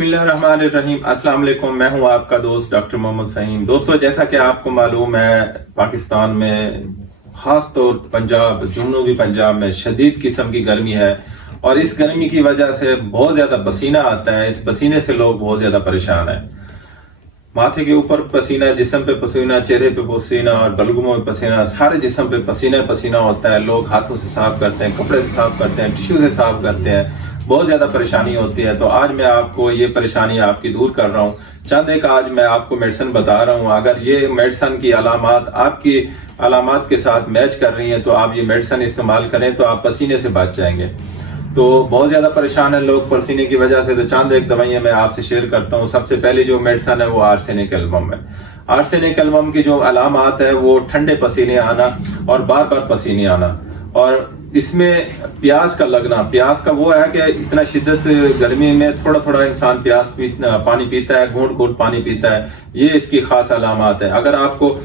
बिस्मिल्लाहिर्रहमानिर्रहीम। अस्सलाम वालेकुम। मैं हूं आपका दोस्त डॉक्टर मोहम्मद फ़हीम। दोस्तों, जैसा कि आपको मालूम है, पाकिस्तान में ख़ास तौर पंजाब, जनूबी पंजाब में शदीद किस्म की गर्मी है और इस गर्मी की वजह से बहुत ज़्यादा पसीना आता है। इस पसीने से लोग बहुत ज़्यादा परेशान हैं। माथे के ऊपर पसीना, जिस्म पे पसीना, चेहरे पे पसीना और गलगुमों में पसीना, सारे जिस्म पे पसीना पसीना होता है। लोग हाथों से साफ करते हैं, कपड़े से साफ करते हैं, टिश्यू से साफ करते हैं, बहुत ज़्यादा परेशानी होती है। तो आज मैं आपको ये परेशानी आपकी दूर कर रहा हूँ। चंद एक आज मैं आपको मेडिसिन बता रहा हूँ। अगर ये मेडिसिन की अलामात आपकी अलामात के साथ मैच कर रही हैं तो आप ये मेडिसिन इस्तेमाल करें तो आप पसीने से बच जाएंगे। तो बहुत ज़्यादा परेशान है लोग पसीने की वजह से। तो चंद एक दवाइयाँ मैं आपसे शेयर करता हूँ। सबसे पहली जो मेडिसिन है वो आर्सेनिक एल्बम है। आर्सेनिक एल्बम की जो अलामात है वो ठंडे पसीने आना और बार बार पसीने आना, और इसमें प्यास का लगना। प्यास का वो है कि इतना शिद्दत गर्मी में थोड़ा थोड़ा इंसान पानी पीता है, घूंट घूंट पानी पीता है। ये इसकी खास अलामात है। अगर आपको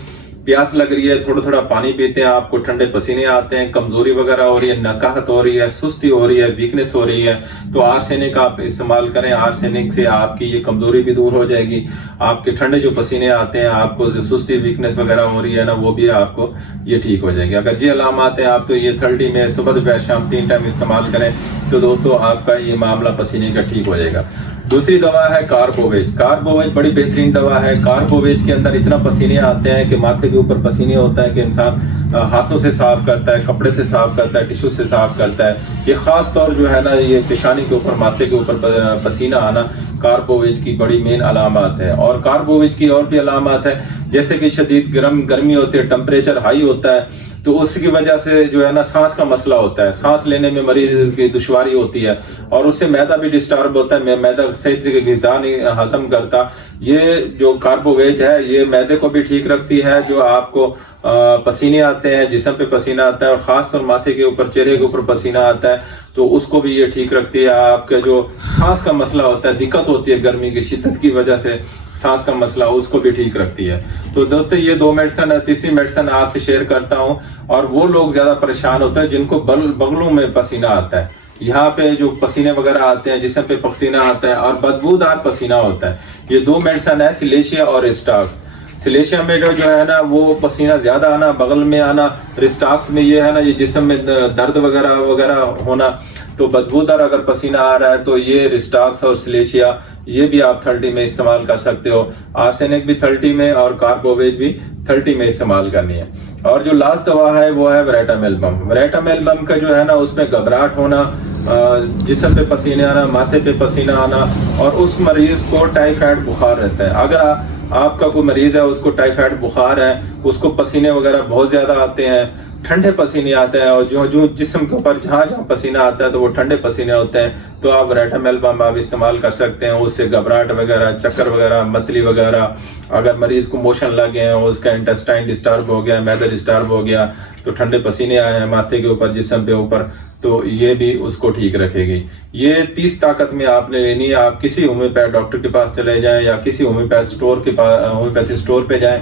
प्यास लग रही है, थोड़ा थोड़ा पानी पीते हैं, आपको ठंडे पसीने आते हैं, कमजोरी वगैरह हो रही है, नकाहत हो रही है, सुस्ती हो रही है, वीकनेस हो रही है, तो आर्सेनिक आप इस्तेमाल करें। आर्सेनिक से आपकी ये कमजोरी भी दूर हो जाएगी। आपके ठंडे जो पसीने आते हैं, आपको जो सुस्ती वीकनेस वगैरह हो रही है ना, वो भी आपको ये ठीक हो जाएगी। अगर ये अलामात हैं आप तो ये 30 में सुबह दोपहर शाम 3 टाइम इस्तेमाल करें तो दोस्तों आपका ये मामला पसीने का ठीक हो जाएगा। दूसरी दवा है कार्बोवेज। कार्बोवेज बड़ी बेहतरीन दवा है। कार्बोवेज के अंदर इतना पसीने आते हैं कि माथे के ऊपर पसीने होता है कि इंसान हाथों से साफ करता है, कपड़े से साफ करता है, टिश्यू से साफ करता है। ये खास तौर जो है ना, ये पेशानी के ऊपर, माथे के ऊपर पसीना आना कार्बोवेज की बड़ी मेन अलामत है। और कार्बोवेज की और भी अलामत है, जैसे कि शदीद गर्मी होती है, टेम्परेचर हाई होता है, तो उसकी वजह से जो है ना सांस का मसला होता है। सांस लेने में मरीज की दुश्वारी होती है और उससे मैदा भी डिस्टर्ब होता है। मैदा सही तरीके की ग़िज़ा नहीं हजम करता। ये जो कार्बोवेज है ये मैदे को भी ठीक रखती है। जो आपको पसीने आते हैं, जिस्म पे पसीना आता है और खास तौर माथे के ऊपर, चेहरे के ऊपर पसीना आता है, तो उसको भी ये ठीक रखती है। आपका जो सांस का मसला होता है, दिक्कत होती है गर्मी की शिद्दत की वजह से, सांस का मसला, उसको भी ठीक रखती है। तो दोस्तों ये 2 मेडिसिन है। तीसरी मेडिसिन आपसे शेयर करता हूँ, और वो लोग ज्यादा परेशान होते हैं जिनको बगलों में पसीना आता है। यहाँ पे जो पसीने वगैरह आते हैं, जिस्म पे पसीना आता है और बदबूदार पसीना होता है। ये 2 मेडिसिन है, सिलेशिया और रिस्टाक्स। सिलेशिया में जो है ना वो पसीना ज्यादा आना, बगल में आना। रिस्टाक्स में ये है ना, ये जिस्म में दर्द वगैरह वगैरह होना। तो बदबूदार अगर पसीना आ रहा है तो ये रिस्टाक्स और सिलेशिया ये भी आप 30 में इस्तेमाल कर सकते हो। आर्सेनिक भी 30 में और कार्बोवेज भी 30 में इस्तेमाल करनी है। और जो लास्ट दवा है वो है वेरेटामेल्बम। वेरेटामेल्बम का जो है ना, उसमें घबराहट होना, जिस्म पे पसीने आना, माथे पे पसीना आना, और उस मरीज को टाइफाइड बुखार रहता है। अगर आपका कोई मरीज है, उसको टाइफाइड बुखार है, उसको पसीने वगैरह बहुत ज्यादा आते हैं, ठंडे पसीने आते हैं, और जो जिस्म के ऊपर जहाँ जहाँ पसीना आता है तो वो ठंडे पसीने होते हैं, तो आप वेरेटामेल्बम आप इस्तेमाल कर सकते हैं। उससे घबराहट वगैरह, चक्कर वगैरह, मतली वगैरह, अगर मरीज को मोशन लगे हैं, उसका इंटेस्टाइन डिस्टर्ब हो गया, मैदा डिस्टर्ब हो गया, तो ठंडे पसीने आए हैं माथे के ऊपर, जिस्म पे ऊपर, तो ये भी उसको ठीक रखेगी। ये 30 ताकत में आपने लेनी है। आप किसी होम्योपैथ डॉक्टर के पास चले जाएं या किसी होम्योपैथी स्टोर पे जाएं,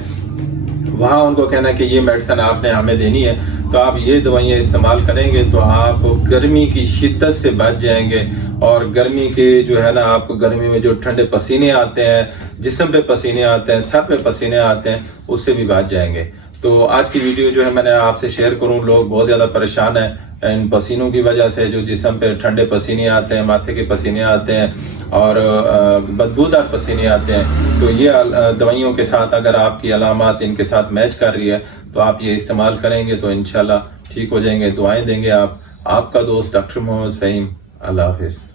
वहाँ उनको कहना कि ये मेडिसिन आपने हमें देनी है, तो आप ये दवाइयाँ इस्तेमाल करेंगे तो आप गर्मी की शिद्दत से बच जाएंगे। और गर्मी की जो है ना, आपको गर्मी में जो ठंडे पसीने आते हैं, जिस्म पे पसीने आते हैं, सर पे पसीने आते हैं, उससे भी बच जाएंगे। तो आज की वीडियो जो है मैंने आपसे शेयर करूं। लोग बहुत ज़्यादा परेशान हैं इन पसीनों की वजह से, जो जिस्म पे ठंडे पसीने आते हैं, माथे के पसीने आते हैं और बदबूदार पसीने आते हैं। तो ये दवाइयों के साथ अगर आपकी अलामात इनके साथ मैच कर रही है तो आप ये इस्तेमाल करेंगे तो इंशाल्लाह ठीक हो जाएंगे। दुआएं देंगे आप। आपका दोस्त डॉक्टर मोहम्मद फ़हीम। अल्लाह हाफिज़।